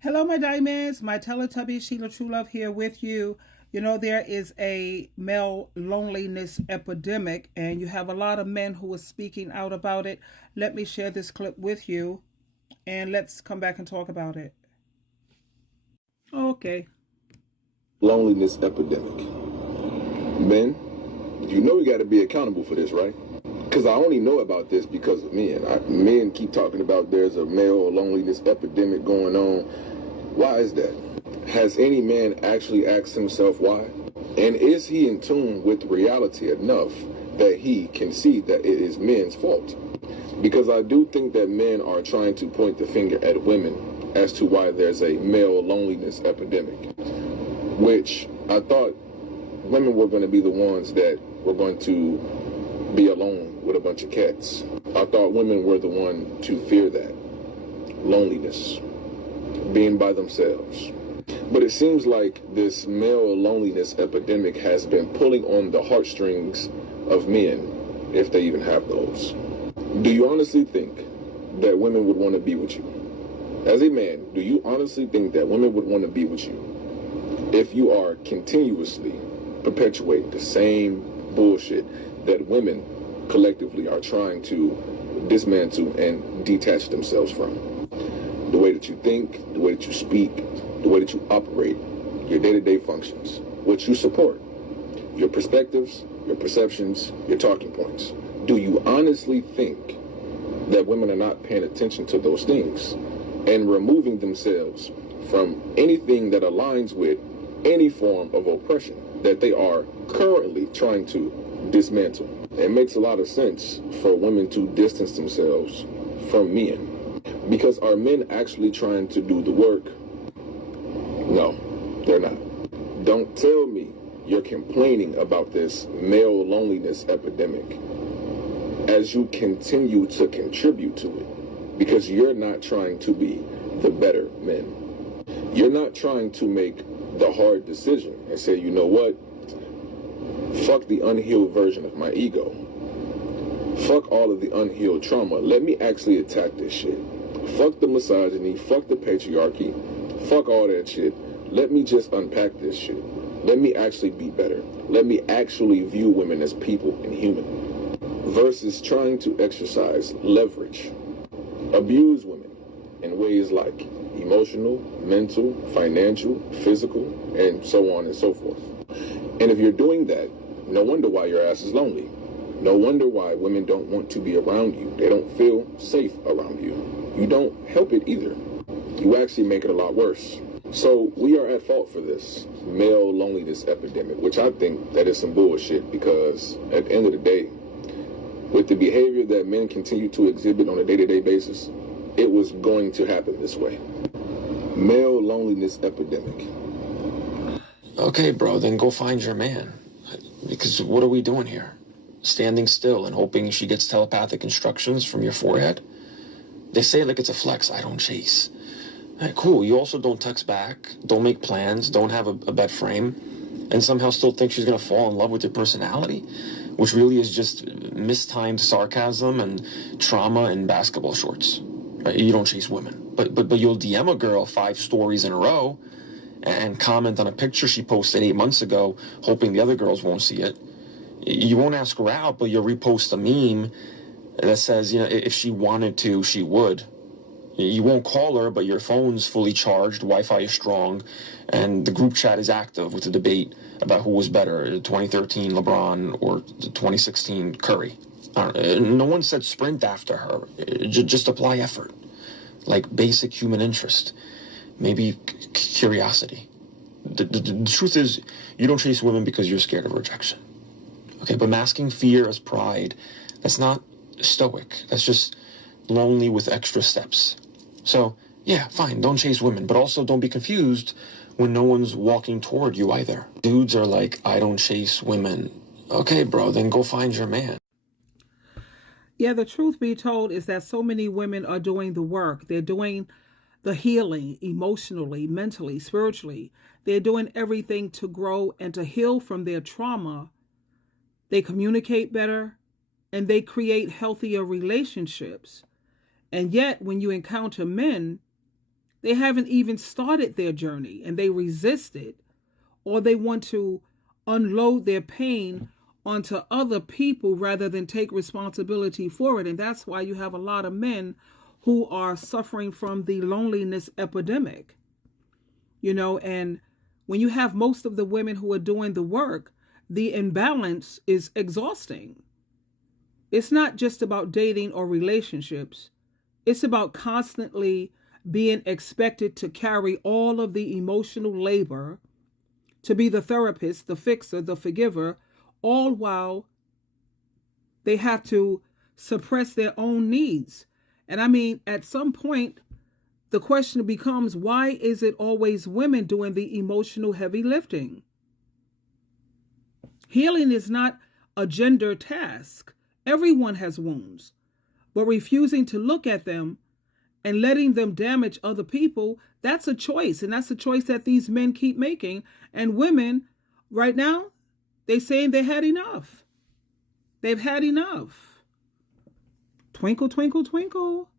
Hello, my diamonds. My Teletubby, SheilaTruelove here with you. You know, there is a male loneliness epidemic, and you have a lot of men who are speaking out about it. Let me share this clip with you, and let's come back and talk about it. Okay. Loneliness epidemic. Men, you know we got to be accountable for this, right? Because I only know about this because of men. Men keep talking about there's a male loneliness epidemic going on. Why is that? Has any man actually asked himself why? And is he in tune with reality enough that he can see that it is men's fault? Because I do think that men are trying to point the finger at women as to why there's a male loneliness epidemic, which I thought women were going to be the ones that were going to be alone with a bunch of cats. I thought women were the one to fear that loneliness, being by themselves. But it seems like this male loneliness epidemic has been pulling on the heartstrings of men, if they even have those. Do you honestly think that women would want to be with you? As a man, do you honestly think that women would want to be with you if you are continuously perpetuating the same bullshit that women collectively are trying to dismantle and detach themselves from? The way that you think, the way that you speak, the way that you operate, your day-to-day functions, what you support, your perspectives, your perceptions, your talking points. Do you honestly think that women are not paying attention to those things and removing themselves from anything that aligns with any form of oppression that they are currently trying to dismantle? It makes a lot of sense for women to distance themselves from men. Because are men actually trying to do the work? No, they're not. Don't tell me you're complaining about this male loneliness epidemic as you continue to contribute to it, because you're not trying to be the better men. You're not trying to make the hard decision and say, you know what? Fuck the unhealed version of my ego. Fuck all of the unhealed trauma. Let me actually attack this shit. Fuck the misogyny. Fuck the patriarchy. Fuck all that shit. Let me just unpack this shit. Let me actually be better. Let me actually view women as people and human. Versus trying to exercise leverage, abuse women in ways like emotional, mental, financial, physical, and so on and so forth. And if you're doing that, no wonder why your ass is lonely. No wonder why women don't want to be around you. They don't feel safe around you. You don't help it either. You actually make it a lot worse. So we are at fault for this male loneliness epidemic, which I think that is some bullshit, because at the end of the day, with the behavior that men continue to exhibit on a day-to-day basis, it was going to happen this way. Male loneliness epidemic. Okay, bro, then go find your man. Because what are we doing here? Standing still and hoping she gets telepathic instructions from your forehead? They say it like it's a flex. I don't chase. Hey, cool. You also don't text back, don't make plans, don't have a bed frame, and somehow still think she's going to fall in love with your personality, which really is just mistimed sarcasm and trauma in basketball shorts. Right? You don't chase women. But you'll DM a girl 5 stories in a row and comment on a picture she posted 8 months ago, hoping the other girls won't see it. You won't ask her out, but you'll repost a meme that says, you know, if she wanted to, she would. You won't call her, but your phone's fully charged, Wi-Fi is strong, and the group chat is active with the debate about who was better, 2013 LeBron or 2016 Curry. No one said sprint after her. Just apply effort, like basic human interest, maybe curiosity. The truth is, you don't chase women because you're scared of rejection. Okay, but masking fear as pride, that's not stoic. That's just lonely with extra steps. So, yeah, fine, don't chase women, but also don't be confused when no one's walking toward you either. Dudes are like, I don't chase women. Okay, bro, then go find your man. Yeah, the truth be told is that so many women are doing the work. They're doing the healing emotionally, mentally, spiritually. They're doing everything to grow and to heal from their trauma. They communicate better and they create healthier relationships. And yet, when you encounter men, They haven't even started their journey and they resist it, or they want to unload their pain onto other people rather than take responsibility for it. And that's why you have a lot of men who are suffering from the loneliness epidemic. And when you have most of the women who are doing the work, the imbalance is exhausting. It's not just about dating or relationships. It's about constantly being expected to carry all of the emotional labor, to be the therapist, the fixer, the forgiver, all while they have to suppress their own needs. And I mean, at some point, the question becomes, why is it always women doing the emotional heavy lifting? Healing is not a gender task. Everyone has wounds, but refusing to look at them and letting them damage other people, that's a choice. And that's a choice that these men keep making. And women, right now, they're saying they had enough. They've had enough. Twinkle, twinkle, twinkle.